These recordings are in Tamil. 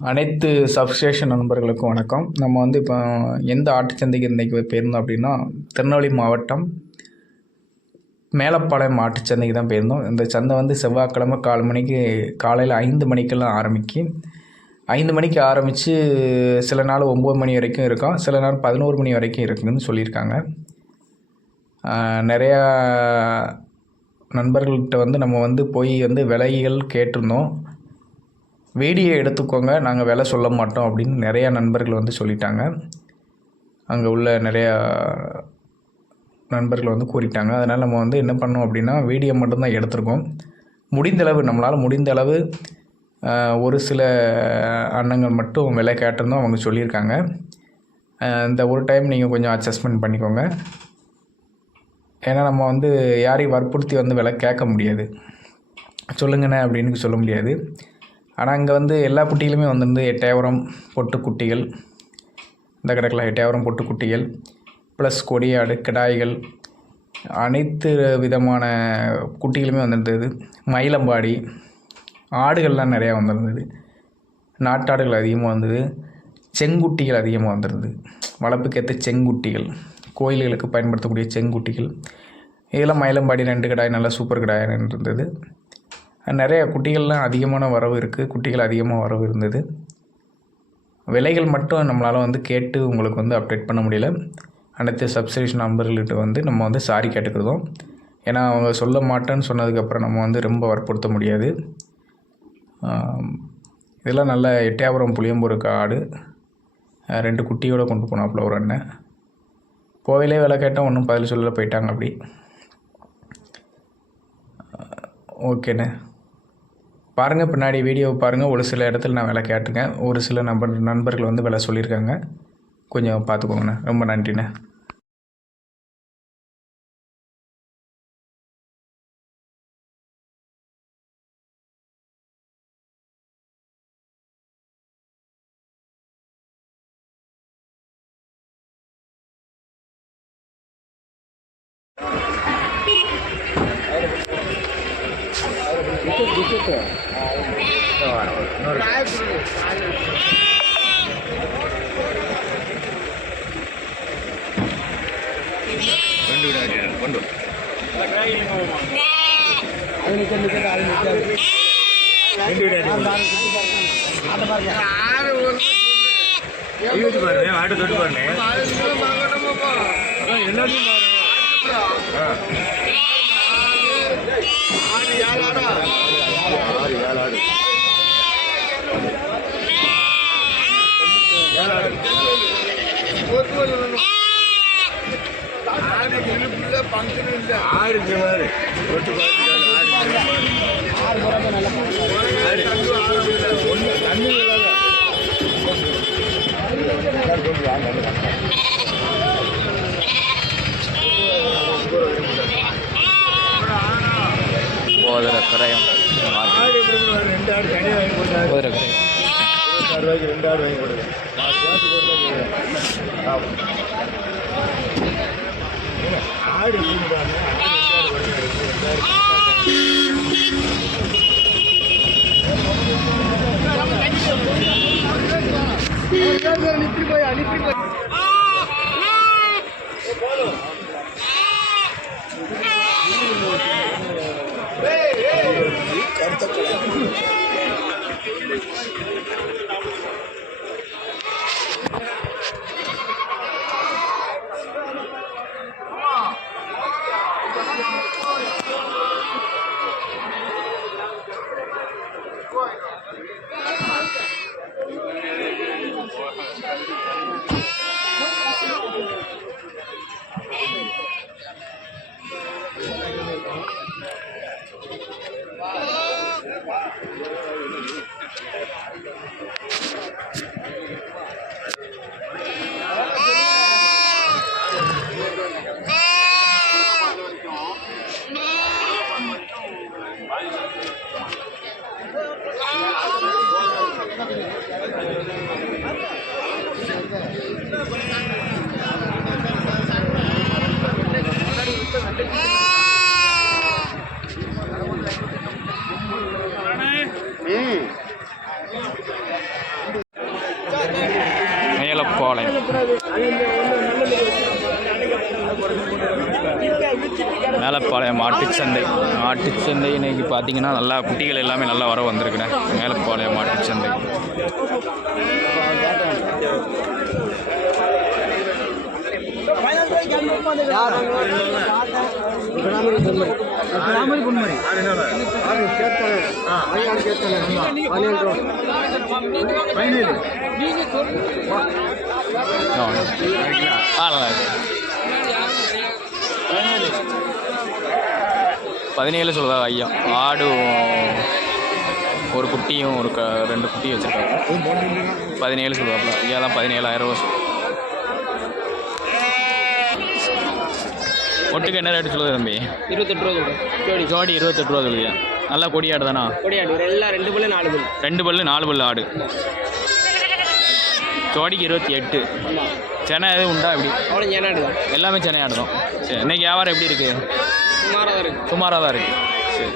அனைத்து சப்ஸ்டேஷன் நண்பர்களுக்கும் வணக்கம். நம்ம வந்து இப்போ எந்த ஆட்டுச்சந்தைக்கு இன்றைக்கி போயிருந்தோம் அப்படின்னா திருநெல்வேலி மாவட்டம் மேலப்பாளையம் ஆட்டுச்சந்தைக்கு தான் போயிருந்தோம். இந்த சந்தை வந்து செவ்வாய்க்கிழமை கால் மணிக்கு காலையில் ஐந்து மணிக்கெல்லாம் ஆரம்பிக்கும் ஐந்து மணிக்கு ஆரம்பித்து சில நாள் ஒம்பது மணி வரைக்கும் இருக்கும். சில நாள் பதினோரு மணி வரைக்கும் இருக்குதுன்னு சொல்லியிருக்காங்க. நிறையா நண்பர்கள்கிட்ட வந்து நம்ம வந்து போய் வந்து விலைகள் கேட்டிருந்தோம். வீடியோ எடுத்துக்கோங்க. நாங்கள் விலை சொல்ல மாட்டோம் அப்படின்னு நிறையா நண்பர்கள் வந்து சொல்லிட்டாங்க. அங்கே உள்ள நிறையா நண்பர்கள் வந்து கூறிட்டாங்க. அதனால் நம்ம வந்து என்ன பண்ணோம் அப்படின்னா வீடியோ மட்டும்தான் எடுத்திருக்கோம். முடிந்தளவு நம்மளால் முடிந்த அளவு ஒரு சில அண்ணங்கள் மட்டும் விலை கேட்டிருந்தோம். அவங்க சொல்லியிருக்காங்க. இந்த ஒரு டைம் நீங்கள் கொஞ்சம் அட்ஜஸ்ட்மெண்ட் பண்ணிக்கோங்க. ஏன்னா நம்ம வந்து யாரையும் வற்புறுத்தி வந்து விலை கேட்க முடியாது. சொல்லுங்கண்ணே அப்படின்னு சொல்ல முடியாது. ஆனால் இங்கே வந்து எல்லா குட்டிகளுமே வந்துருந்து எட்டாயிரம் பொட்டு குட்டிகள் இந்த கிடக்கலாம் எட்டாயிரம் பொட்டு குட்டிகள் ப்ளஸ் கொடியாடு கிடாய்கள் அனைத்து விதமான குட்டிகளுமே வந்திருந்தது. மயிலம்பாடி ஆடுகள்லாம் நிறையா வந்திருந்தது. நாட்டாடுகள் அதிகமாக வந்தது. செங்குட்டிகள் அதிகமாக வந்திருந்தது. வளர்ப்புக்கேற்ற செங்குட்டிகள் கோயில்களுக்கு பயன்படுத்தக்கூடிய செங்குட்டிகள். இதெல்லாம் மயிலம்பாடி ரெண்டு கிடாய் நல்லா சூப்பர் கிடாய் இருந்தது. நிறைய குட்டிகள்லாம் அதிகமான வரவு இருக்குது குட்டிகள் அதிகமாக வரவு இருந்தது. விலைகள் மட்டும் நம்மளால் வந்து கேட்டு உங்களுக்கு வந்து அப்டேட் பண்ண முடியல. அனைத்து சப்ஸ்கிரிப்ஷன் நம்பர்கள்கிட்ட வந்து நம்ம வந்து சாரி கேட்டுக்கிறோம் ஏன்னா அவங்க சொல்ல மாட்டேன்னு சொன்னதுக்கப்புறம் நம்ம வந்து ரொம்ப வற்புறுத்த முடியாது. இதெல்லாம் நல்ல எட்டயபுரம் புளியம்பூர் காடு. ரெண்டு குட்டியோடு கொண்டு போனாப்புல ஒரு அண்ணன். போயிலே விலை கேட்டால் ஒன்றும் பதில் சொல்லலை போயிட்டாங்க அப்படி. ஓகேண்ணே. பாருங்கள் பின்னாடி வீடியோவை பாருங்கள் ஒரு சில இடத்துல நான் விலை கேட்டிருக்கேன். ஒரு சில நம்பர் நண்பர்கள் வந்து விலை சொல்லியிருக்காங்க. கொஞ்சம் பார்த்துக்கோங்கண்ணா. ரொம்ப நன்றிண்ணே. ஆட்டு தொட்டு பாருங்க எல்லாத்தையும் ஆறு ஏழு ஆடு ஆறு. பாரு தொட்டு பாரு ஆடு ஆடு ஒன்று தண்ணி கோதர கரையம் கோதர கரையம் ரூபாய்க்கு ரெண்டு ஆடு வாங்கி கொடுங்க ஆடு அனுப்பி போய் அனுப்பி சந்தை மாட்டுச்சந்தை மாட்டுச்சந்தை இன்னைக்கு பார்த்தீங்கன்னா நல்லா குட்டிகள் எல்லாமே நல்லா வர வந்திருக்குண்ணே. மேலப்பாளையம் மாட்டுச்சந்தை ஆ, ஆ நல்லா இருக்கு பதினேழு சொல்லுதா ஐயா. ஆடு ஒரு குட்டியும் ஒரு க ரெண்டு குட்டியும் வச்சுருக்காங்க. பதினேழு சொல்லுவாப்புல ஐயா தான் பதினேழாயிரம் ரூபா ஒட்டுக்கு என்ன ரேட்டு சொல்லுது தம்பி? இருபத்தெட்டு ரூபா ஜோடி. ஜோடி இருபத்தெட்டு ரூபா சொல்லுதியா நல்லா கொடியாடு தானா? கொடியாடு. எல்லாம் ரெண்டு பல்லு நாலு பல்லு. ரெண்டு பல்லு நாலு பல்லு ஆடு. ஜோடிக்கு இருபத்தி எட்டு. சென்னை எதுவும் உண்டா எப்படி அவ்வளோ எல்லாமே சென்னை ஆடு தான். சரி இன்னைக்கு வியாபாரம் எப்படி இருக்குது சுமாராக தான் இருக்குது சுமாராக தான் இருக்குது சரி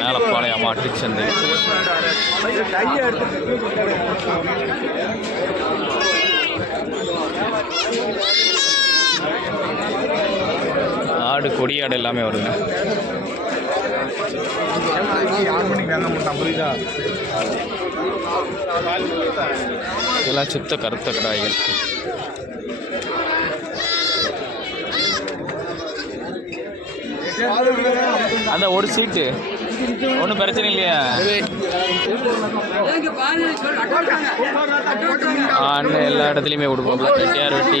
மேலப்பாளையம் ஆடு கொடியாடு எல்லாமே வருங்க. இதெல்லாம் சுத்த கருத்த கடாய்கள். அந்த ஒரு சீட்டு ஒன்றும் பிரச்சனை இல்லையா? அண்ணன் எல்லா இடத்துலையுமே கொடுப்பாப்ல வெட்டியார் வெட்டி.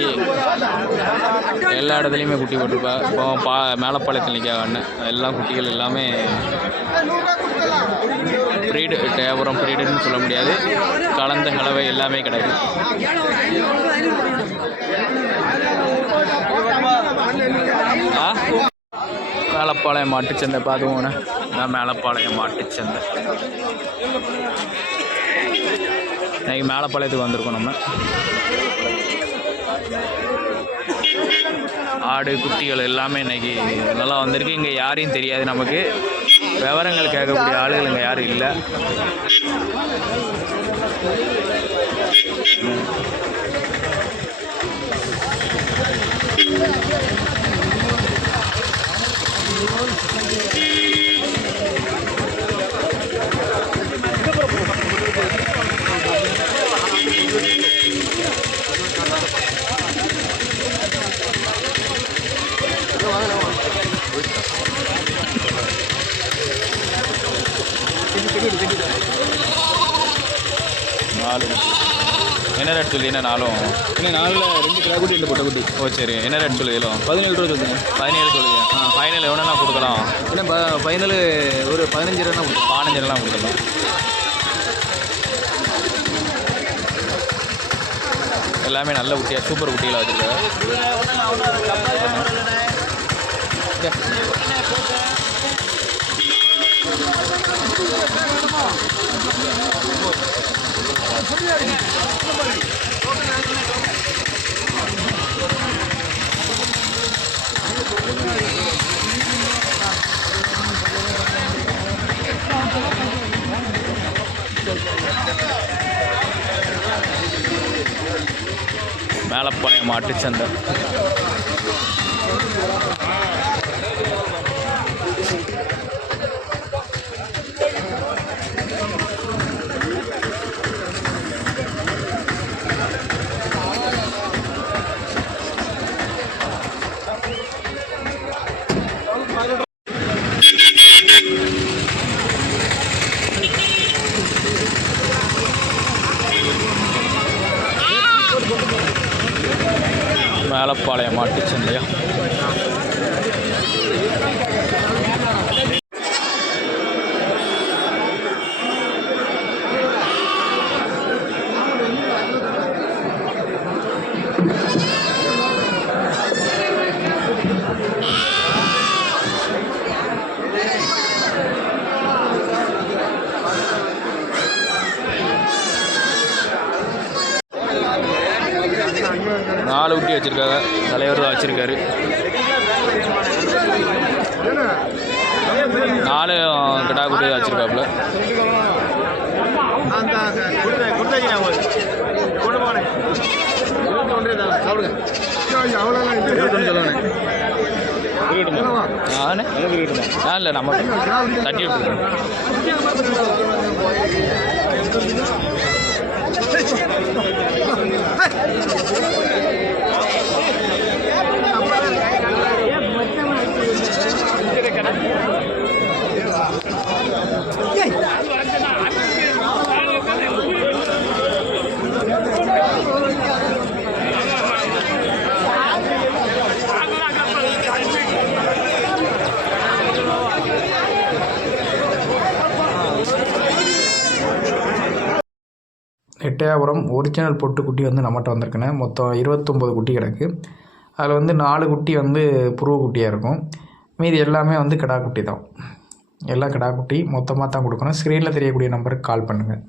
எல்லா இடத்துலையுமே குட்டி போட்டிருப்பா. இப்போ பா மேலப்பாளையத்தில் நிற்காங்க அண்ணன். எல்லா குட்டிகள் எல்லாமே ப்ரீடு அப்புறம் ப்ரீடுன்னு சொல்ல முடியாது. கலந்த கலவை எல்லாமே கிடைக்கும் ஆ மேலப்பாளையம் மாட்டுச்சந்தை பார்த்துக்கோண்ணே நான் மேலப்பாளையம் மாட்டுச்சந்தை. இன்னைக்கு மேலப்பாளையத்துக்கு வந்திருக்கோம் நம்ம. ஆடு குட்டிகள் எல்லாமே இன்னைக்கு நல்லா வந்திருக்கு. இங்கே யாரையும் தெரியாது நமக்கு. விவரங்கள் கேட்கக்கூடிய ஆளுகள் இங்கே யாரும் இல்லை. நாலு. என்ன ரேட் சொல்லி என்ன நாலும்? இன்னும் நாளில் ரெண்டு கிலோ குட்டி ரெண்டு பொட்டை குட்டி. ஓ சரி. என்ன ரேட் சொல்லுதோ பதினேழு ரூபா சொல்லுங்க. பதினேழு சொல்லுது ஆ ஃபைனல் எவ்வளோண்ணா கொடுக்கலாம். ஏன்னா ஃபைனல் ஒரு பதினஞ்சு ரூபா தான் பானஞ்சரெல்லாம் கொடுக்கலாம். எல்லாமே நல்ல குட்டியாக சூப்பர் குட்டிகளாக வச்சுருக்காங்க. மேலப்பாளையம் மாட்டுச்சந்தை. மேலப்பாளையம் மாட்டுச்சந்தையா நாலு குட்டி வச்சுருக்காங்க தலைவர் தான் வச்சுருக்காரு நாலு கிடா குட்டி தான் வச்சுருக்காப்புல இல்லை நம்ம தட்டி விட்டுருக்கோம் எட்டயபுரம் ஒரிஜினல் பொட்டு குட்டி வந்து நம்மகிட்ட வந்திருக்குண்ணே. மொத்தம் இருபத்தொம்போது குட்டி கிடக்கு. அதில் வந்து நாலு குட்டி வந்து புருவ குட்டியாக இருக்கும். மீதி எல்லாமே வந்து கிடா குட்டி தான். எல்லாம் கிடா குட்டி. மொத்தமாக தான் கொடுக்கணும். ஸ்க்ரீனில் தெரியக்கூடிய நம்பருக்கு கால் பண்ணுங்கள்